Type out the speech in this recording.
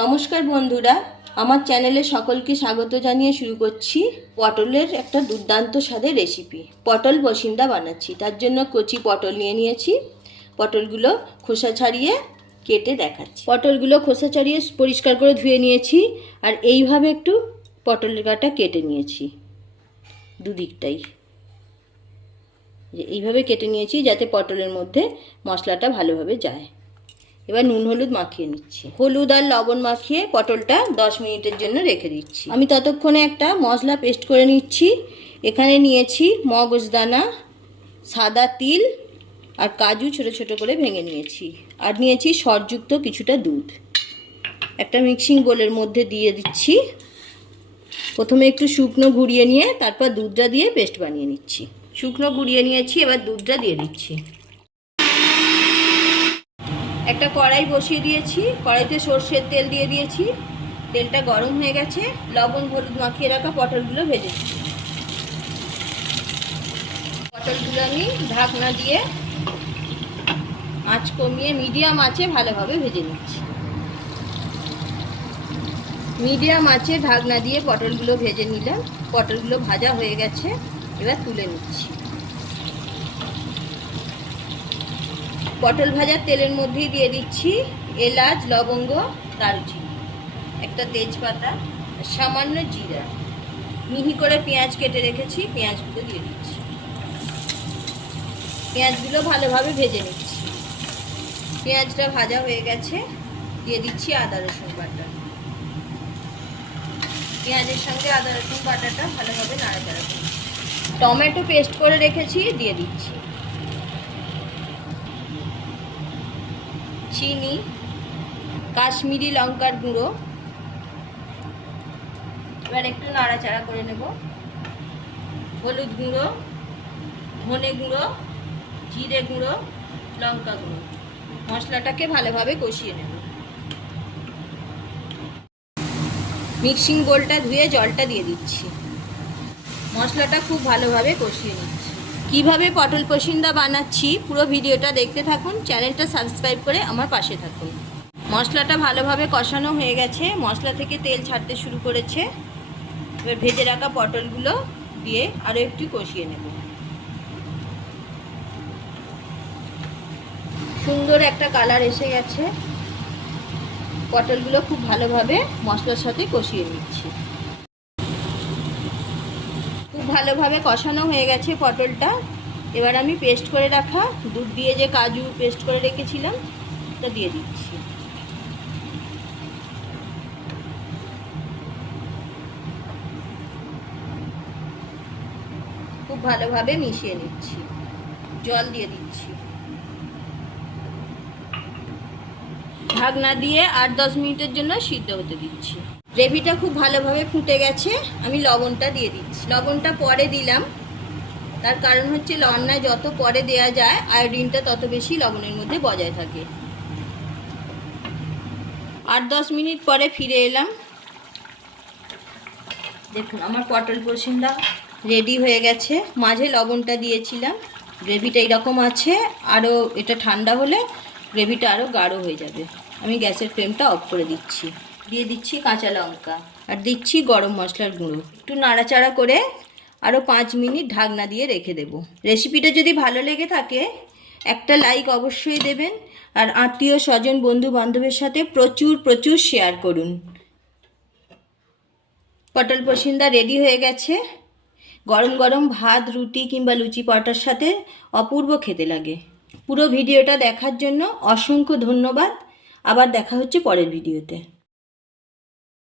নমস্কার বন্ধুরা, আমার চ্যানেলে সকলকে স্বাগত জানিয়ে শুরু করছি পটলের একটা দুর্দান্ত স্বাদের রেসিপি। পটল বসিন্দা বানাচ্ছি। তার জন্য কচি পটল নিয়েছি। পটলগুলো খোসা ছাড়িয়ে কেটে দেখাচ্ছি। পটলগুলো খোসা ছাড়িয়ে পরিষ্কার করে ধুয়ে নিয়েছি, আর এইভাবে একটু পটলের গাটা কেটে নিয়েছি দুদিকটাই। এইভাবে কেটে নিয়েছি যাতে পটলের মধ্যে মশলাটা ভালোভাবে যায়। এবার নুন হলুদ মাখিয়ে নিচ্ছি। হলুদ আর লবণ মাখিয়ে পটলটা 10 মিনিটের জন্য রেখে দিচ্ছি। আমি ততক্ষণে একটা মশলা পেস্ট করে নিচ্ছি। এখানে নিয়েছি মগজদানা, সাদা তিল আর কাজু ছোট ছোট করে ভেঙে নিয়েছি, আর নিয়েছি সরযুক্ত কিছুটা দুধ। একটা মিক্সিং বোলের মধ্যে দিয়ে দিচ্ছি। প্রথমে একটু শুকনো গুঁড়িয়ে নিয়ে তারপর দুধটা দিয়ে পেস্ট বানিয়ে নিচ্ছি। শুকনো গুঁড়িয়ে নিয়েছি, এবার দুধটা দিয়ে দিচ্ছি। একটা কড়াই বসিয়ে দিয়েছি, কড়াইতে সর্ষের তেল দিয়ে দিয়েছি। তেলটা গরম হয়ে গেছে, লবণ হলুদ মাখিয়ে রাখা পটলগুলো ভেজে দিচ্ছি। পটলগুলো আমি ঢাকনা দিয়ে আঁচ কমিয়ে মিডিয়াম আঁচে ভালোভাবে ভেজে নিচ্ছি। মিডিয়াম আঁচে ঢাকনা দিয়ে পটলগুলো ভেজে নিলাম। পটলগুলো ভাজা হয়ে গেছে, এবার তুলে নিচ্ছি। পটল ভাজার তেলের মধ্যেই দিয়ে দিচ্ছি এলাচ, লবঙ্গ, দারুচিনি, একটা তেজপাতা, সামান্য জিরা, মিহি করে পেঁয়াজ কেটে রেখেছি, পেঁয়াজগুলো দিয়ে দিচ্ছি। পেঁয়াজগুলো ভালোভাবে ভেজে নিচ্ছি। পেঁয়াজটা ভাজা হয়ে গেছে, দিয়ে দিচ্ছি আদা রসুন বাটা। পেঁয়াজের সঙ্গে আদা রসুন বাটাটা ভালোভাবে নাড়াচাড়া করছি। টমেটো পেস্ট করে রেখেছি, দিয়ে দিচ্ছি। চিনি, কাশ্মীরি লঙ্কার গুঁড়ো, এবার একটু নাড়াচাড়া করে নেব। হলুদ গুঁড়ো, ধনে গুঁড়ো, জিরে গুঁড়ো, লঙ্কা গুঁড়ো, মশলাটাকে ভালোভাবে কষিয়ে নেব। মিক্সিং বোলটা ধুয়ে জলটা দিয়ে দিচ্ছি। মশলাটা খুব ভালোভাবে কষিয়ে নিচ্ছি। কিভাবে পটল পসিন্দা বানাচ্ছি পুরো ভিডিওটা দেখতে থাকুন। চ্যানেলটা সাবস্ক্রাইব করে আমার পাশে থাকুন। মশলাটা ভালোভাবে কষানো হয়ে গেছে, মশলা থেকে তেল ছাড়তে শুরু করেছে। এবার ভেজে রাখা পটলগুলো দিয়ে আরও একটু কষিয়ে নেব। সুন্দর একটা কালার এসে গেছে। পটলগুলো খুব ভালোভাবে মশলার সাথে কষিয়ে নিচ্ছি। খুব ভালোভাবে কষানো হয়ে গেছে পটলটা। এবার আমি পেস্ট করে রাখা দুধ দিয়ে যে কাজু পেস্ট করে রেখেছিলাম ওটা দিয়ে দিচ্ছি। খুব ভালোভাবে মিশিয়ে নিচ্ছি। জল দিয়ে দিচ্ছি। ঢাকনা দিয়ে 8-10 মিনিটের জন্য সিদ্ধ হতে দিচ্ছি। গ্রেভিটা খুব ভালোভাবে ফুটে গেছে, আমি লবণটা দিয়ে দিচ্ছি। লবণটা পরে দিলাম, তার কারণ হচ্ছে রান্নায় যত পরে দেয়া যায় আয়োডিনটা তত বেশি লবণের মধ্যে বজায় থাকে। 8-10 মিনিট পরে ফিরে এলাম। দেখুন আমার পটল পসিন্দা রেডি হয়ে গেছে। মাঝে লবণটা দিয়েছিলাম। গ্রেভিটা এইরকম আছে, আরও এটা ঠান্ডা হলে গ্রেভিটা আরও গাঢ় হয়ে যাবে। আমি গ্যাসের ফ্লেমটা অফ করে দিচ্ছি। দিয়ে দিচ্ছি কাঁচা লঙ্কা আর দিচ্ছি গরম মশলার গুঁড়ো। একটু নাড়াচাড়া করে আরও 5 মিনিট ঢাকনা দিয়ে রেখে দেব। রেসিপিটা যদি ভালো লেগে থাকে একটা লাইক অবশ্যই দেবেন, আর আত্মীয় স্বজন বন্ধু বান্ধবের সাথে প্রচুর প্রচুর শেয়ার করুন। পটল পসিন্দা রেডি হয়ে গেছে। গরম গরম ভাত, রুটি কিংবা লুচি পরোটার সাথে অপূর্ব খেতে লাগে। পুরো ভিডিওটা দেখার জন্য অসংখ্য ধন্যবাদ। আবার দেখা হচ্ছে পরের ভিডিওতে।